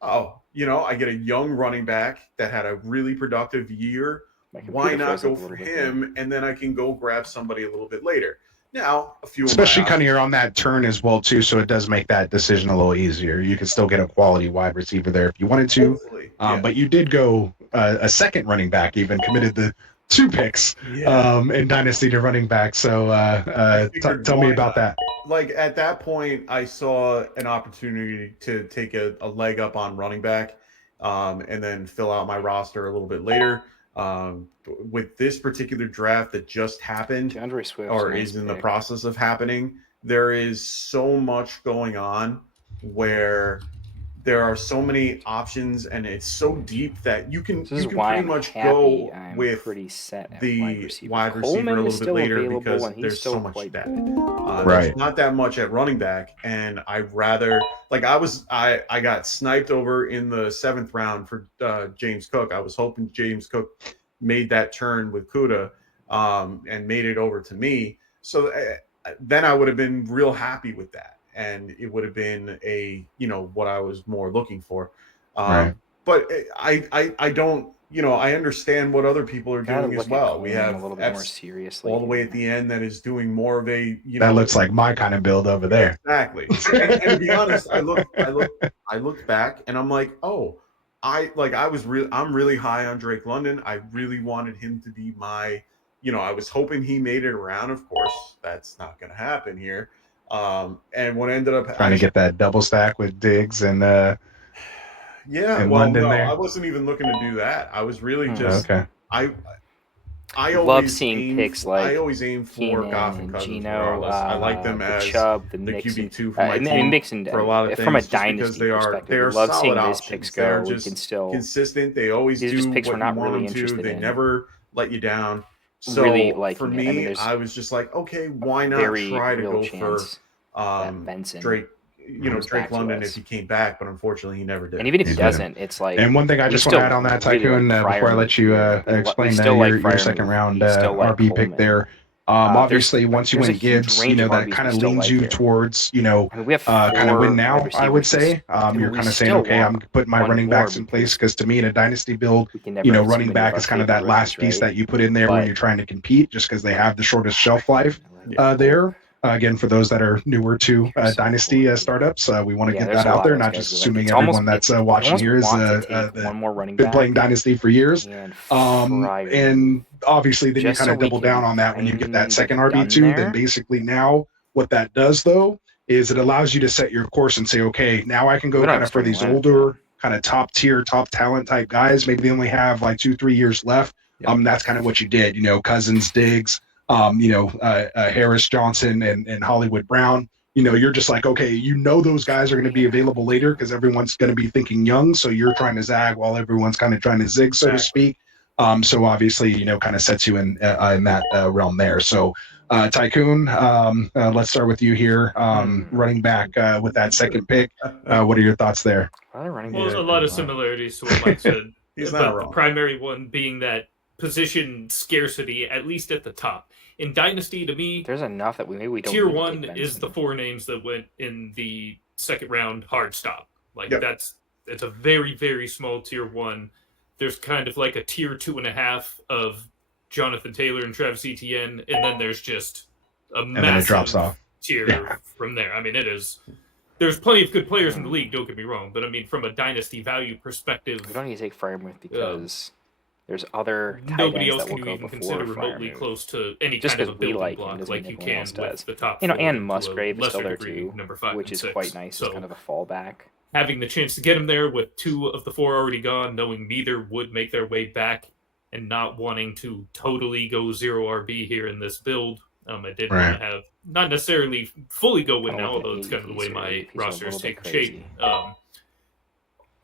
oh, I get a young running back that had a really productive year. My Why computer not froze go up a for little bit there. him, and then I can go grab somebody a little bit later. Now, a few Especially of my kind of you're on that turn as well too, so it does make that decision a little easier. You can still get a quality wide receiver there if you wanted to, hopefully, yeah. but you did go a second running back, even committed the 2 picks in Dynasty to running back. So figured tell me why about not? that. Like at that point, I saw an opportunity to take a leg up on running back, and then fill out my roster a little bit later. With this particular draft that just happened, DeAndre Swift or is in the process of happening, there is so much going on where there are so many options, and it's so deep that you can This is pretty why I'm much happy go I'm with pretty set at the wide receiver Coleman a is little bit still later available, because and he's there's still so much quite depth. good. Right. There's not that much at running back, and I'd rather, like, I got sniped over in the 7th round for James Cook. I was hoping James Cook made that turn with Kuda, and made it over to me. So then I would have been real happy with that, and it would have been what I was more looking for. Right. But I don't, I understand what other people are Gotta doing as look at well. We Coleman have a little bit more Epps seriously. all the way at the end that is doing more of a, That looks like my kind of build over there. exactly. And to be honest, I looked back and I'm like, oh, I'm really high on Drake London. I really wanted him to be my, I was hoping he made it around. Of course, that's not going to happen here. And what ended up Trying to get that double stack with Diggs and yeah, and well, London no, there. I wasn't even looking to do that. I was really just Okay. I love always seeing aim, picks like I always aim for Keenan Goff and and Cousins Gino, regardless. I like them the as Chubb, the the Mixon. QB2 for my team Mixon, for a lot of things, from a just because dynasty they perspective, are we love solid seeing these options. picks They're go. We just can still consistent. They always these are do just picks what we're you not want really them to. interested They in. never let you down. So really for liking it. me, I mean, there's I was just like, okay, why not very try to real go for chance that Benson Drake, comes Drake back to London us. if he came back, but unfortunately he never did. And even if He he didn't. doesn't, it's like. And one thing I we just want to still add on that, really Tycoon, like before I let you Freiermuth. We explain still like your Freiermuth. second round We still like RB pick Coleman. there. Obviously, once you there's a went huge Gibbs, range of that RBs kind we of still leans like you here. towards, I mean, we have kind of 4 win now, wide I would receivers. say. And You're we kind of saying, still okay, I'm want putting my one running backs more in place because because to me in a dynasty build, we can never have too running many back of is our kind of favorite that last rookies, piece right? that you put in there when But- you're trying to compete, just because they have the shortest shelf life there. Again, for those that are newer to Dynasty startups, we want to get there's that a out lot there, of those not guys just we like. assuming It's everyone almost- that's I watching almost here is want to take one more running been back playing Dynasty for years. and And obviously then you just kind so of we double can down be on that when you get that kind second of done RB2. there. Then basically now what that does though is it allows you to set your course and say, okay, now I can go We don't kind have of for starting these lineup older kind of top tier, top talent type guys. Maybe they only have like 2-3 years left. That's kind of what you did, Cousins, Diggs, Harris, Johnson, and Hollywood Brown. You're just like, okay, those guys are going to be available later because everyone's going to be thinking young. So you're trying to zag while everyone's kind of trying to zig, so to speak. So obviously, kind of sets you in that realm there. So Tycoon, let's start with you here. Running back with that second pick. What are your thoughts there? Well, a lot of similarities to what Mike said, He's not but wrong. the primary one being that position scarcity, at least at the top. In Dynasty, to me, there's enough that we don't. Tier need to 1 take is the Benson. 4 names that went in the second round hard stop. Like it's a very, very small tier 1. There's kind of like a tier 2.5 of Jonathan Taylor and Travis Etienne, and then there's just a massive then it drops off. tier from there. I mean, it is. There's plenty of good players in the league. Don't get me wrong, but I mean, from a dynasty value perspective, We don't need to take Freiermuth because There's other tight nobody ends else that can will you go even before consider remotely Freiermuth. close to any Just kind of a because we building like him block doesn't like mean you everyone can else with does. the top You know, four and to a Musgrave is still lesser there degree, too, number 5 which and is 6. quite nice So as kind of a fallback. having the chance to get him there with 2 of the 4 already gone, knowing neither would make their way back, and not wanting to totally go 0 RB here in this build. I did want to have, not necessarily fully go win Kinda now, looking although at it's kind of the way ADPs here. my ADPs are a roster is little bit taking shape. crazy.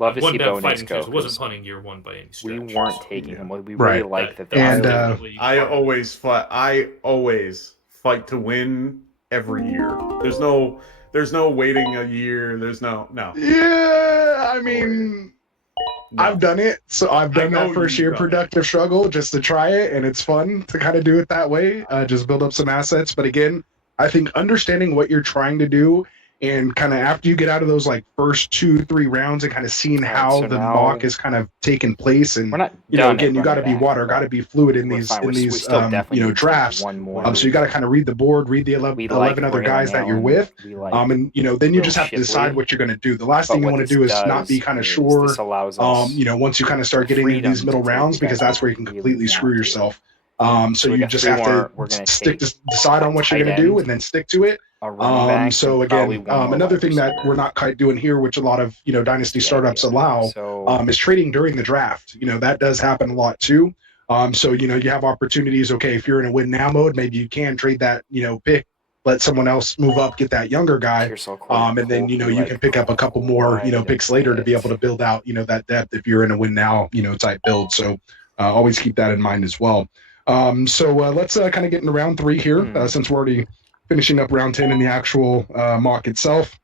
Love to One see down Bo fighting Nix go, Tears. It wasn't 'cause punting year 1 by any stretch. we weren't taking Yeah. him. We really Right. like the And, value. I always fight to win every year. There's no waiting a year. There's no. Yeah, I mean, No. I've done it. So I've done know that first you've year done it. productive struggle just to try it, and it's fun to kind of do it that way. Just build up some assets. But again, I think understanding what you're trying to do, and kind of after you get out of those like first 2-3 rounds and kind of seeing Alright, how so the now mock is kind of taking place, and we're not you know, done again, at you got to running be back, water, got to be fluid in we're these fine. in We these still definitely you know, need to drafts. one more. So you got to kind of read the board, read the 11 other Braylon guys that you're Allen, with, we like and you know, then you Will just have to Shipley. decide what you're going to do. The last But thing you what want to this do is not be does kind of is sure. this allows us You know, once you kind of start the getting into these freedom middle to take rounds, the because guys that's where you we can really completely want screw to. yourself. So we you got just 3 have more. to We're gonna decide on what you're tight going to do end, and then stick to it. a running back, So and probably again, one more another wide thing that receiver. we're not quite doing here, which a lot of, you know, dynasty The startups idea. allow, So is trading during the draft. You know, that does happen a lot too. So you know, you have opportunities. Okay, if you're in a win now mode, maybe you can trade that, you know, pick, let someone else move up, get that younger guy, and then you know, you can pick up a couple more, you know, picks later to be able to build out, you know, that depth if you're in a win now, you know, type build. So always keep that in mind as well. So let's kind of get into round 3 here, since we're already finishing up round 10 in the actual mock itself.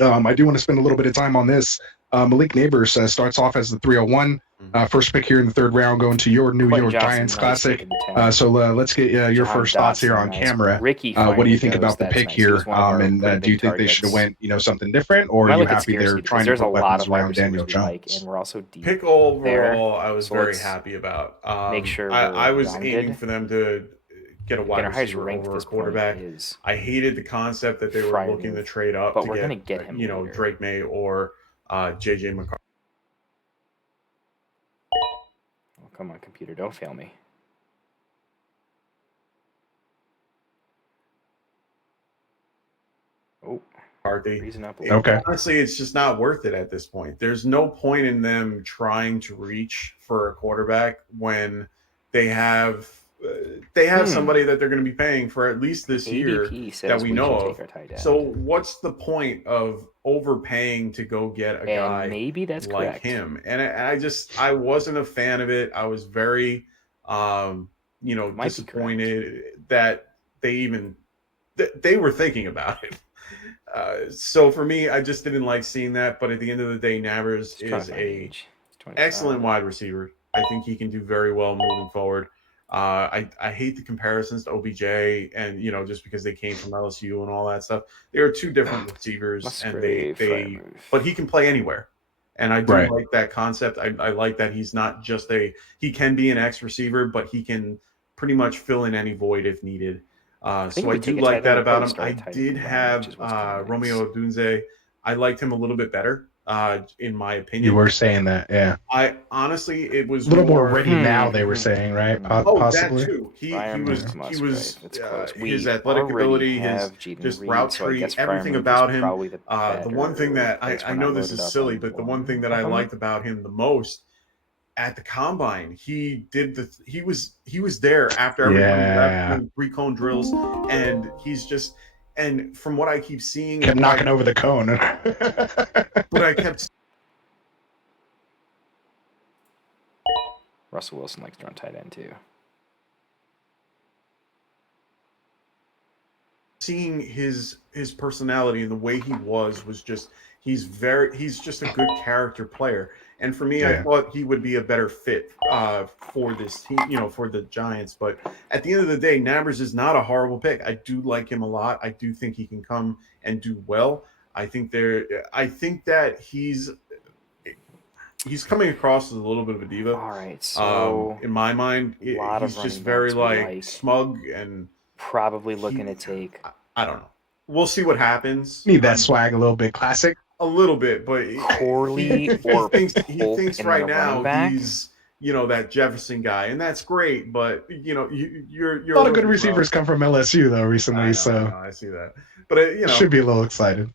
I do want to spend a little bit of time on this. Malik Neighbors starts off as the 301. First pick here in the 3rd round, going to your New York Giants Classic. So let's get your first thoughts here on camera. What do you think about the pick here? And do you think they should have went, you know, something different, or are you happy they're trying to put weapons around Daniel Jones? And we're also deep Pick overall, there, I was so very let's happy about. make sure I was rounded. aiming for them to get a wide receiver over a quarterback. I hated the concept that they were looking to trade up but to we're get him you know, later. Drake May or JJ McCarthy. Oh, come on, computer, don't fail me. Oh, okay. Honestly, it's just not worth it at this point. There's no point in them trying to reach for a quarterback when they have somebody that they're going to be paying for at least this year that we know of. So what's the point of overpaying to go get a guy maybe that's like correct. him? And I wasn't a fan of it. I was very you know, disappointed that they were thinking about it. So for me, I just didn't like seeing that. But at the end of the day, Navers is a excellent wide receiver. I think he can do very well moving forward. I hate the comparisons to OBJ, and you know, just because they came from LSU and all that stuff. They are 2 different receivers, and but he can play anywhere. And I do like that concept. I like that he's not just he can be an X receiver, but he can pretty much fill in any void if needed. So I do like that about him. I did have Romeo Odunze. I liked him a little bit better, in my opinion. You were saying that, yeah. I honestly, it was a little more ready now. They were saying, right? Possibly. That too. He was his athletic ability, his just route tree, everything about him. The one thing that I know this is silly, but the one thing that I liked about him the most at the combine, he was there after everyone left doing pre-cone drills, and and from what I keep seeing, kept knocking over the cone. But I kept. Russell Wilson likes to run tight end too. Seeing his personality and the way he was just he's just a good character player. And for me, I thought he would be a better fit for this team, you know, for the Giants. But at the end of the day, Nabers is not a horrible pick. I do like him a lot. I do think he can come and do well. I think that he's coming across as a little bit of a diva. All right, so in my mind, he's just very like smug and probably looking to take. I don't know. We'll see what happens. Need that swag a little bit, classic. A little bit, but Corley he thinks right now that Jefferson guy, and that's great. But you're A lot of good receivers come from LSU though recently, I so know, I see that. But should be a little excited.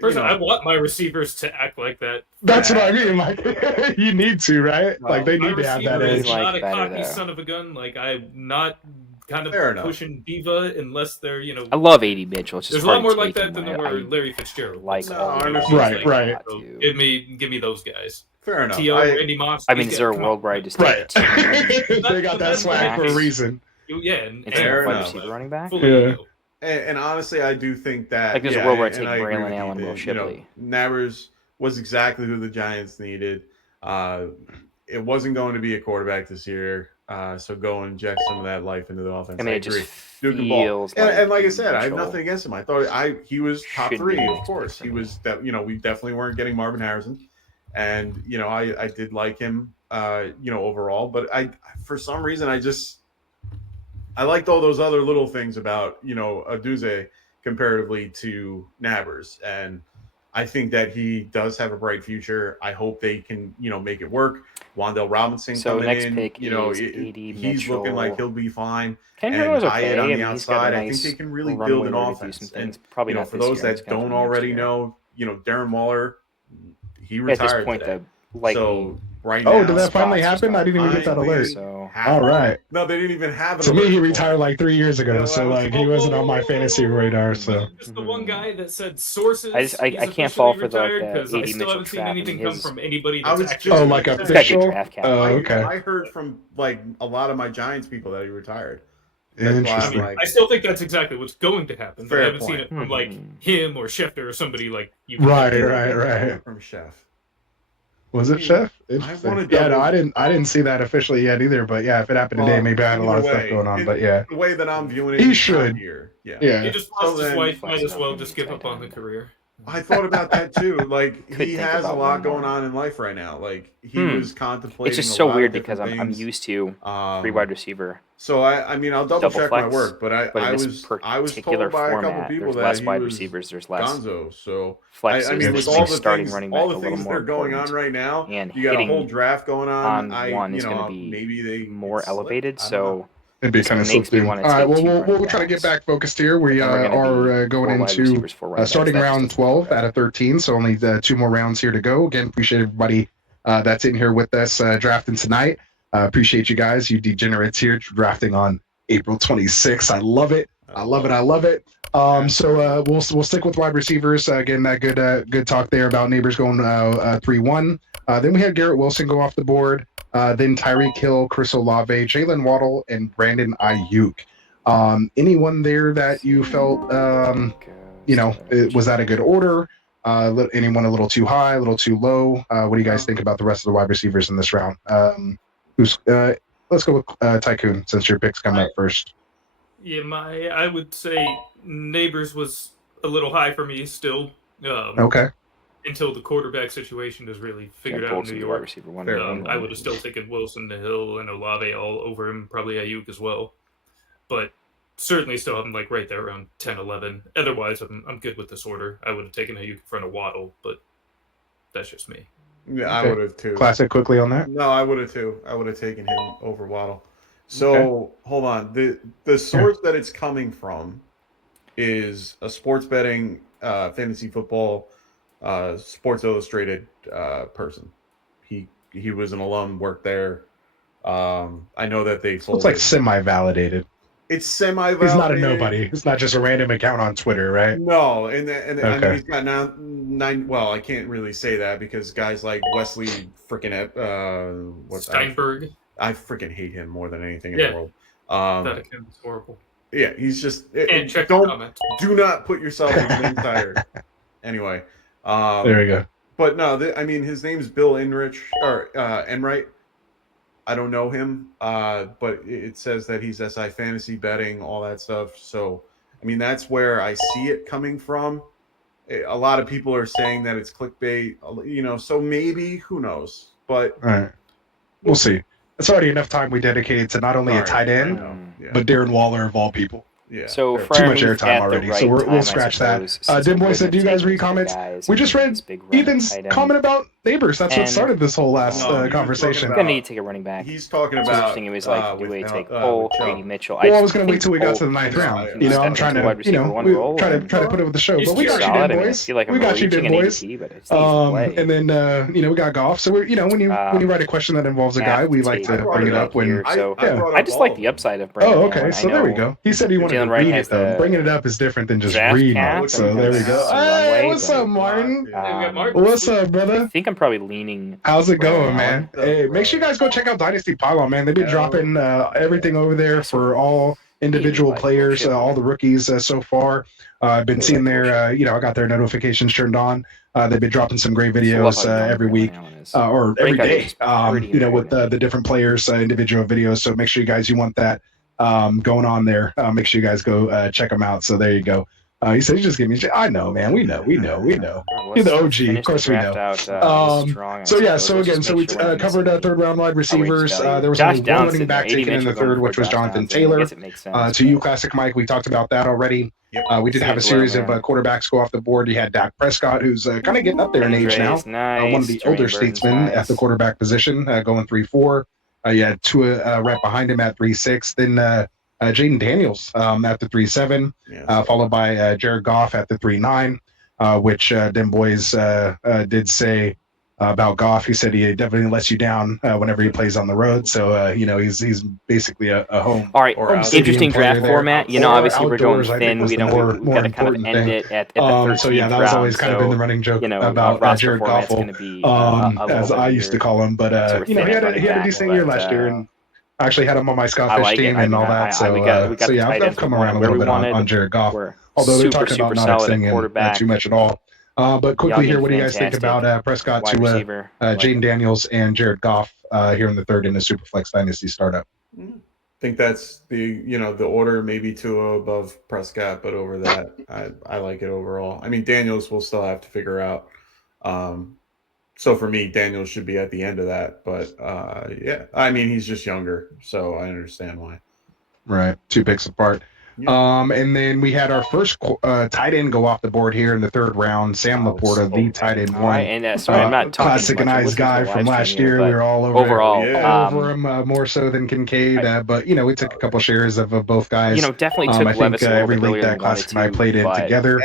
Personally, I want my receivers to act like that. That's what I mean. Like, you need to, right? Well, like, they My need to have that receiver edge. is not a better, cocky though. son of a gun. Like, I'm not kind Fair of enough. pushing diva unless they're, I love AD Mitchell. It's just there's a lot hard more to like take that him. than there were Larry Fitzgerald. like No, all I the understand. Right, right. So to- give me those guys. Fair enough. T.O., Randy Moss. I mean, these is there a guys, world where I just Right. take a team They got that swag for a reason. Yeah, and instead Fair of wide enough. receiver running back? fully, Yeah. And honestly, I do think that Like, there's a world where I and take agree Braylon with you Allen, that, Will Shipley. Nabers was exactly who the Giants needed. It wasn't going to be a quarterback this year, so go and inject some of that life into the offense. I mean, it agree. just Duke can ball. feels And like I said, I have Mitchell nothing against him. I thought he was top should 3, be of next course. pick for He me. was that. We definitely weren't getting Marvin Harrison, and I did like him, overall. But for some reason, I liked all those other little things about Aduze comparatively to Nabers, and I think that he does have a bright future. I hope they can make it work. Wandale Robinson So coming next in, pick is AD he's looking like he'll be fine. Kendrick And was Hyatt okay. on I the mean, he's got outside, a I think nice they can really runway build an where to do offense. some And things. Probably not for this those year, it's that gonna don't be next already year. know, Darren Waller, he At retired this point, today. the So right now, Oh, did that finally spots happen? I didn't even get that finally alert. So happened. All right. No, they didn't even have it. To me, he retired like 3 years ago, Yeah, so well, like he wasn't on my fantasy radar. So Just the one guy that said sources. I he's can't fall officially for the, like, retired the because I AD still Mitchell haven't seen trap. I anything mean, come his- from anybody I that's was actually. just- oh, like He's got good official. draft capital. Oh, okay. I heard from like a lot of my Giants people that he retired. That's why I'm Interesting. like, I still think that's exactly what's going to happen, but I Fair haven't seen point. it from like Mhm. him or Schefter or somebody like you. Right. From Chef. Was it Chef? wanna Interesting. Yeah, no, double- I didn't see that officially yet either. But yeah, if it happened today, maybe I had a lot of stuff going on. But yeah, the way that I'm viewing it, He he's should. not here. Yeah. yeah. He just So lost his then- wife. Might as well just give up on the career. I thought about that too. Like Could he think has a about lot one more. going on in life right now. Like he was contemplating. It's just a so lot of weird because different I'm things. used to Um, three wide receiver. So I mean, I'll double check my flex, work, but But I in this was particular told by a couple format, people there's that less he wide was receivers. There's less Gonzo. So flexes. I mean, There's with like all the starting things, running back all a the little things that more are going on important. right now, And you got a hitting whole draft going on. on one is going to be maybe they more it's elevated. slipped. I don't know. So It'd be This kind of makes me slippery. All wanna right, take well, two we'll running try to get backs. back focused here. We Then we're gonna are be going four wide into receivers, four running backs. starting That just round doesn't feel 12 right. out of 13, so only 2 more rounds here to go. Again, appreciate everybody that's in here with us drafting tonight. Appreciate you guys, you degenerates here drafting on April 26th. I love it. I love it. So we'll stick with wide receivers. Again, that good talk there about neighbors going 3-1. Then we had Garrett Wilson go off the board. Then Tyreek Hill, Chris Olave, Jalen Waddle, and Brandon Ayuk. Anyone there that you felt was that a good order? Anyone a little too high, a little too low? What do you guys think about the rest of the wide receivers in this round? Let's go with Tycoon since your pick's coming up first. Yeah, I would say Neighbors was a little high for me still. Okay. Until the quarterback situation is really figured out in New York. Receiver one. I would have still taken Wilson, the Hill, and Olave all over him, probably Ayuk as well. But certainly still have him like right there around 10, 11. Otherwise, I'm good with this order. I would have taken Ayuk in front of Waddle, but that's just me. Yeah, Okay. I would have too. Classic quickly on that. No, I would have too. I would have taken him over Waddle. So hold on. The source that it's coming from is a sports betting, fantasy football, Sports Illustrated person. He was an alum, worked there. I know that they So it's like semi-validated. It's semi-validated. He's not a nobody. It's not just a random account on Twitter, right? No, and I mean, Okay. he's got nine. Well, I can't really say that because guys like Wesley freaking Steinberg. I freaking hate him more than anything in Yeah. the world. That account is horrible. Yeah, he's just. And check the comment. Do not put yourself as an insider. Anyway, There we go. but no, I mean his name's Bill Enrich or Enright. I don't know him, but it says that he's SI fantasy betting, all that stuff. So, I mean, that's where I see it coming from. A lot of people are saying that it's clickbait, so maybe, who knows? But All right. We'll see. It's already enough time we dedicated to not only a tight I end, know. Yeah. but Darren Waller of all people. Yeah. So fair. for Too our much move airtime at the already, right so we'll time, I scratch that. suppose, since Dim we Boy said, wouldn't do you have guys taken read some comments? guys We and just read this big run Ethan's tight end. comment about neighbors. That's what And- started this whole last No, he was talking conversation. I'm about- gonna need to take a running back. He's talking It's about interesting. It was like, do with we Hel- take with Cole, Chubb. Brady Mitchell? Well, I was just going to wait think till we got Cole to the ninth can round. step You know, I'm into trying wide to, receiver one role, try and to put it with the show. He's But we got you, solid. then, I mean, I boys. feel like I'm We got you, reaching then, an boys. ADP, but it's easy to play. And then we got golf. So we're, when you write a question that involves a guy, we like to bring it up when. here. So yeah. I just like the upside of Brandon Oh, okay. Allen. So there we go. He said he wanted Jalen to Wright read has it though. the Bringing it up is different than just draft reading cap it. So there we go. some Hey, runway, what's but- up, Martin? Martin. What's up, I brother? think I'm probably leaning. How's it going, Brandon man? Allen. Hey, make sure you guys go check out Dynasty Pylon, man. They've been dropping everything over there for all individual like players, bullshit. all the rookies so far. I've been seeing their, I got their notifications turned on. They've been dropping some great videos every week or every day, with the different players, individual videos. So make sure you guys, you want that going on there. Make sure you guys go check them out. So there you go. He said, "You just give me." I know, man. We know. You're the OG, of course we know. So yeah. So again, so we covered third round wide receivers. There was only one running back taken in the third, which was Jonathan Taylor. To you, Classic Mike, we talked about that already. Yep. We did have a series of quarterbacks go off the board. You had Dak Prescott, who's kind of getting up there in age now. One of the older statesmen at the quarterback position, going 3-4. You had Tua right behind him at 3-6. Then Jaden Daniels at the 3-7, followed by Jared Goff at the 3-9, which them boys did say about Goff. He said he definitely lets you down whenever he plays on the road. So he's basically a home. All right, or interesting draft there. format. Or obviously we're going outdoors, I think, thin. was We the don't. We more got to kind of important end thing. it at the 13th So yeah, that was always kind of been the running joke about roster Jared format's Goff, going to be as I used to call him. But he had a decent year last year, and I actually had him on my Scoutfish team and all that. So yeah, I've come around a little bit on Jared Goff. Although they're talking about not extending him too much at all. But quickly here, what do you guys think about Prescott to Jaden Daniels and Jared Goff here in the third in the Superflex Dynasty startup? I think that's the order, maybe Tua above Prescott, but over that, I like it overall. I mean, Daniels will still have to figure out. So for me, Daniels should be at the end of that. But yeah, I mean, he's just younger, so I understand why. Right, 2 picks apart. And then we had our first tight end go off the board here in the third round. Sam Laporta, the tight end one. And sorry, I'm not talking classic and nice guy from last year. We were all over overall over him more so than Kincaid. But we took a couple shares of both guys. Definitely took I think every league that Classic and I played in together.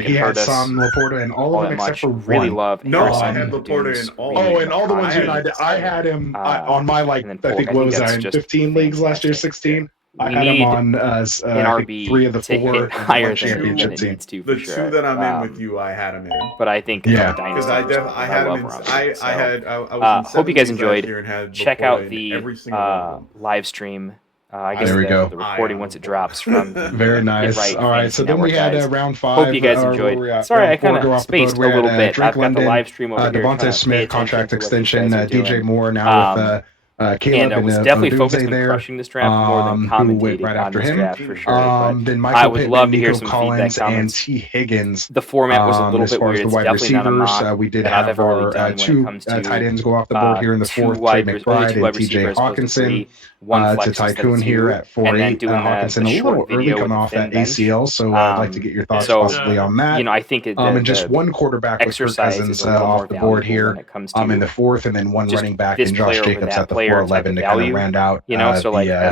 He had Sam Laporta and all of them except for really one. love. No, I had Laporta in all. Oh, and all the ones I had him on my I think what was I in 15 leagues last year, 16. I had him on an RB 3 of the 4 higher championship team. The 2 that I'm in with you, I had him in. But I think because I had him in. I was in hope you guys 17 enjoyed. last year and had Check Laporta out in the every single one of them. live stream. I guess There we go. the recording once it drops from Very nice. All right, so then we had round 5. Hope you guys enjoyed. Sorry, I kind of spaced a little bit. I've got the live stream over here. Devonta Smith contract extension. DJ Moore now with Caleb and I was definitely focused on crushing this draft more than commentating right on after this him. draft for sure. Then Michael I would Pittman, love to hear Nico some Collins, feedback, and comments. T. Higgins. The format was a little as bit far weird. as the It's wide definitely not a receivers, mock we did that I've have ever really our done when it 2 comes to tight ends go off the board here in the 4th. Trey McBride and T.J. Hawkinson. To Tycoon here at 4-8. Hawkinson a little early coming off that ACL, so I'd like to get your thoughts possibly on that. I think and just one quarterback with Kirk Cousins off the board here in the 4th, and then one running back in Josh Jacobs at the 4-11 to kind of round out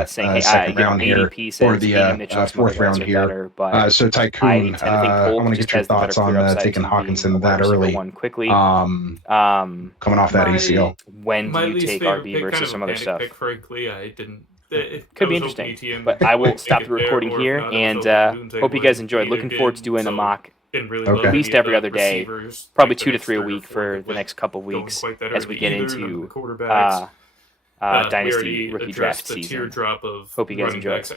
saying, second round here or the 4th round here. So Tycoon, I want to get your thoughts on taking Hawkinson that early, coming off that ACL. When do you take RB versus some other stuff? Frankly, I didn't. Could be interesting, but I will stop the recording here and hope you guys enjoyed. Looking forward to doing a mock at least every other day, probably 2 to 3 a week for the next couple weeks as we get into Dynasty rookie draft season. Hope you guys enjoyed.